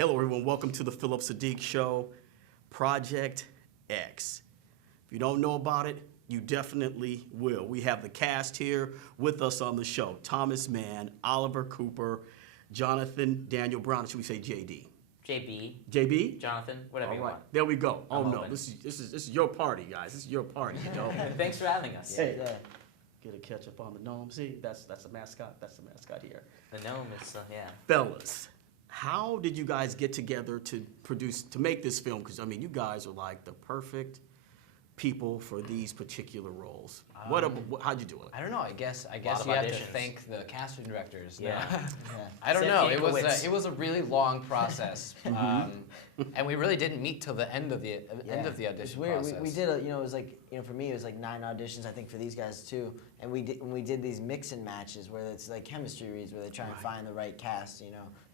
Hello, everyone. Welcome to the Phillip Siddiq Show, Project X. If you don't know about it, you definitely will. We have the cast here with us on the show. Thomas Mann, Oliver Cooper, Jonathan Daniel Brown. Should we say JD? JB. JB? Jonathan, whatever you want. There we go. I'm no, open. this is your party, guys. This is your party, you know. Thanks for having us. Hey, get a catch up on the gnome. See, that's the mascot. That's the mascot here. The gnome is, yeah. Fellas, how did you guys get together to make this film? Because, I mean, you guys are like the perfect people for these particular roles. How'd you do it? I don't know. I guess of you have to auditions. thank the casting directors. Yeah. I don't Seth know. Yankowitz. It was a really long process, and we really didn't meet till the end of the audition It's weird. process. We did it was like, for me it was like 9 auditions, I think, for these guys too. And we did these mix and matches where it's like chemistry reads, where they try and find the right cast,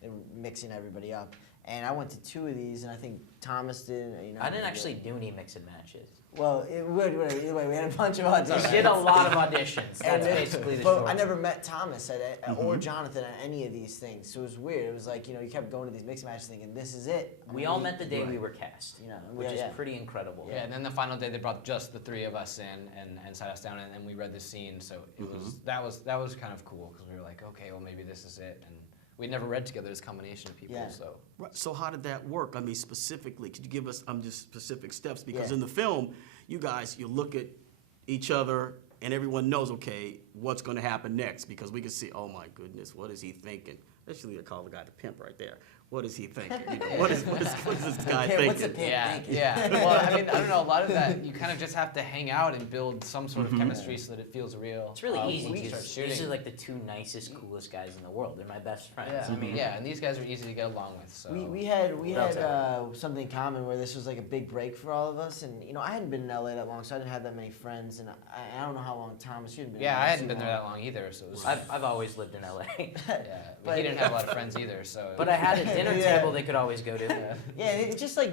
they're mixing everybody up. And I went to 2 of these, and I think Thomas did. I didn't actually do any mix and matches. Well, either way, we had a bunch of auditions. We did a lot of auditions. And That's basically the but short. I never met Thomas or Jonathan at any of these things, so it was weird. It was like, you kept going to these mix and matches thinking, this is it. We all met the day we were cast, which is yeah. pretty incredible. Yeah, and then the final day they brought just the 3 of us in and sat us down and we read the scene. So it was that was kind of cool because we were like, okay, well maybe this is it. And we'd never read together as a combination of people. Yeah. So Right. So how did that work? I mean, specifically, could you give us just specific steps? Because Yeah. in the film, you look at each other and everyone knows, okay, what's going to happen next? Because we can see, oh my goodness, what is he thinking? Actually, I call the guy the pimp right there. What is he thinking? What is this guy thinking? What's a pimp thinking? yeah. Well, I mean, I don't know. A lot of that you kind of just have to hang out and build some sort of chemistry so that it feels real. It's really easy. When you start These shooting. are like the 2 nicest, coolest guys in the world. They're my best friends. Yeah, I mean, yeah, and these guys are easy to get along with. So We had Relatively. something in common where this was like a big break for all of us, and I hadn't been in LA that long, so I didn't have that many friends, and I don't know how long Thomas, you hadn't been. yeah, in I LA hadn't too been there long. that long either. So it was, I've always lived in LA. yeah, But- he didn't have a lot of friends either. So But I had a dinner Yeah. table they could always go to. Yeah, and it's just like,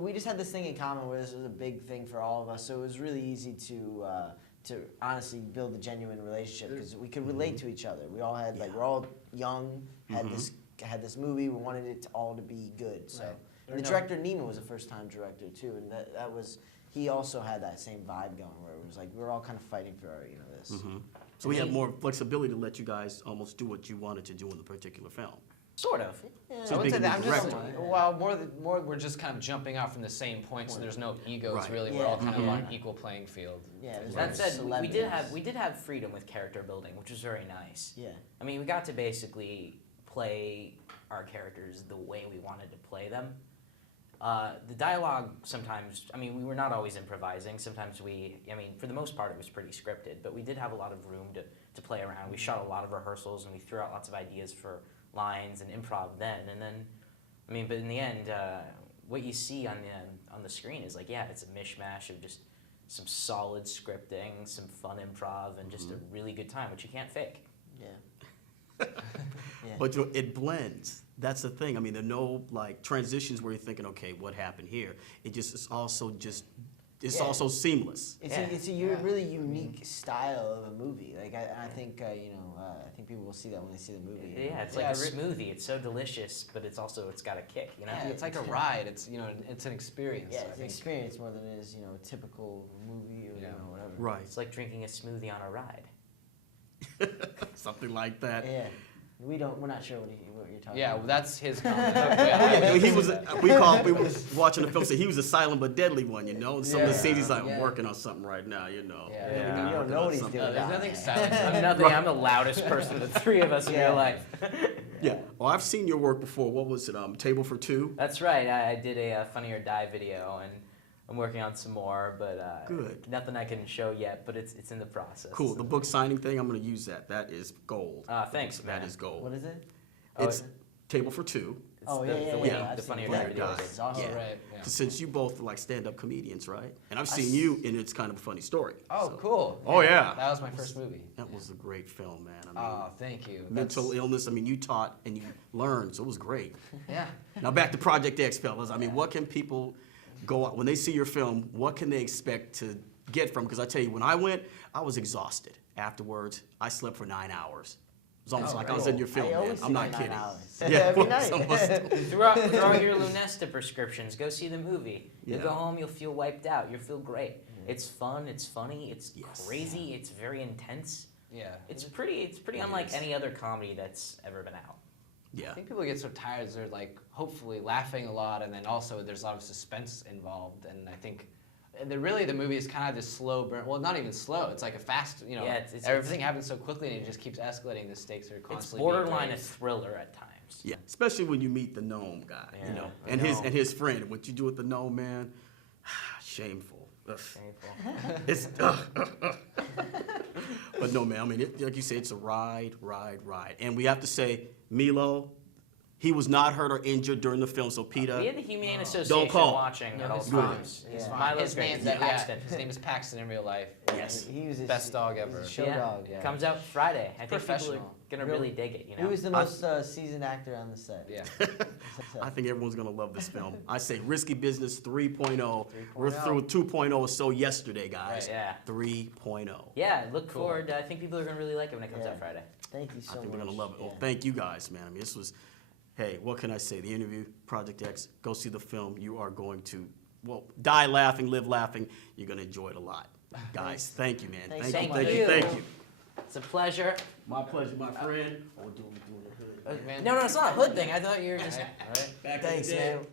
we just had this thing in common where this was a big thing for all of us, so it was really easy to honestly build a genuine relationship because we could relate to each other. We all had we're all young, had this movie, we wanted it all to be good. So Right. and the director Neiman was a first-time director too, and that was he also had that same vibe going where it was like we were all kind of fighting for our this. So we have more flexibility to let you guys almost do what you wanted to do in the particular film. Sort of. I would say that I'm just, director. well, more we're just kind of jumping out from the same point, so there's no egos Right. really. Yeah. We're all kind of on equal playing field. Yeah, there's That no said, celebrities. we did have freedom with character building, which was very nice. Yeah. I mean, we got to basically play our characters the way we wanted to play them. The dialogue sometimes, I mean, we were not always improvising. Sometimes for the most part, it was pretty scripted, but we did have a lot of room to play around. We shot a lot of rehearsals, and we threw out lots of ideas for lines and improv then. And then, but in the end, what you see on the screen is it's a mishmash of just some solid scripting, some fun improv, and just a really good time, which you can't fake. Yeah. Yeah. But it blends. That's the thing. I mean, there are no transitions where you're thinking, okay, what happened here? It's also seamless. It's a really unique style of a movie. Like I think I think people will see that when they see the movie. Yeah, it's like a smoothie. It's so delicious, but it's got a kick. Yeah, it's like a ride. It's it's an experience. Yeah, I it's an think. experience more than it is a typical movie or whatever. Right. It's like drinking a smoothie on a ride. Something like that. Yeah. We're not sure what you're talking Yeah, about. well, that's his comment. Yeah, he was. We were watching the film. So he was a silent but deadly one, And some of the scenes he's like, I'm working on something right now, Yeah. Yeah. You don't know what he's doing. There's nothing Yeah. silent. I'm nothing. I'm the loudest person of the 3 of us in real life. Yeah. Well, I've seen your work before. What was it? Table for Two. That's right. I did a Funny or Die video, and I'm working on some more, but Good. nothing I can show yet. But it's in the process. Cool. The book signing thing. I'm going to use that. That is gold. Thanks, That man. is gold. What is it? It's Table for Two. It's Oh, the, yeah, the, yeah, way- yeah. I've the seen Funny or it. Die Black video. guy. It's awesome. Yeah. Right. Yeah. Since you both stand-up comedians, right? And I've seen you, and it's kind of a funny story. Oh, So- cool. Oh, yeah. That was my first movie. That was a great film, man. I mean, Oh, thank you. mental illness. I mean, you taught and you learned, so it was great. Yeah. Now back to Project X, fellas. I mean, what can people go out when they see your film? What can they expect to get from? Because I tell you, when I went, I was exhausted. Afterwards, I slept for 9 hours. It's almost Oh, like I was cool. in your film, I man. always see I'm not my kidding. 9 hours. Yeah, Every well, night. some of us do. Throw your Lunesta prescriptions. Go see the movie. You'll Yeah. go home. You'll feel wiped out. You'll feel great. It's fun. It's funny. It's Yes. crazy. It's very intense. Yeah. It's pretty It unlike is. any other comedy that's ever been out. Yeah. I think people get so tired. They're like hopefully laughing a lot, and then also there's a lot of suspense involved. And I think the movie is kind of this slow burn. Well, not even slow. It's like a fast. You know, Yeah, it's- everything happens so quickly, and it just keeps escalating. The stakes are It's constantly. being borderline a raised. thriller at times. Yeah, especially when you meet the gnome guy, you Yeah, know, the and gnome. his friend. What you do with the gnome, man, shameful. Ugh. Shameful. It's, but no, man. I mean, like you said, it's a ride, and we have to say, Milo, he was not hurt or injured during the film. So, Peter, We had the Humane Association call. watching No, at all he's fine. times. He's Yeah. fine. Milo's His great. name's Yeah. Paxton. His name is Paxton in real life. Yes. He was Best dog he was ever. a show Yeah. dog. Yeah. Comes out Friday. I think people are Professional. gonna really dig it. You know. He was the most seasoned actor on the set. Yeah. I think everyone's gonna love this film. I say Risky Business 3.0. We're 3.0. through 2.0 or so yesterday, guys. Right, yeah. 3.0. Yeah, look Cool. forward. I think people are gonna really like it when it comes Yeah. out Friday. Thank you so I much. think they're gonna love it. Well, Yeah. thank you guys, man. I mean, this was, hey, what can I say? The interview, Project X. Go see the film. You are going to, well, die laughing, live laughing. You're gonna enjoy it a lot, guys. Thank you, man. Thanks Thank so you, much. thank you, thank you. It's a pleasure. My pleasure, my friend. Oh, we're doing the hood. Man. No, it's not a hood thing. I thought you were just. All right. Back in the Thanks, day. man.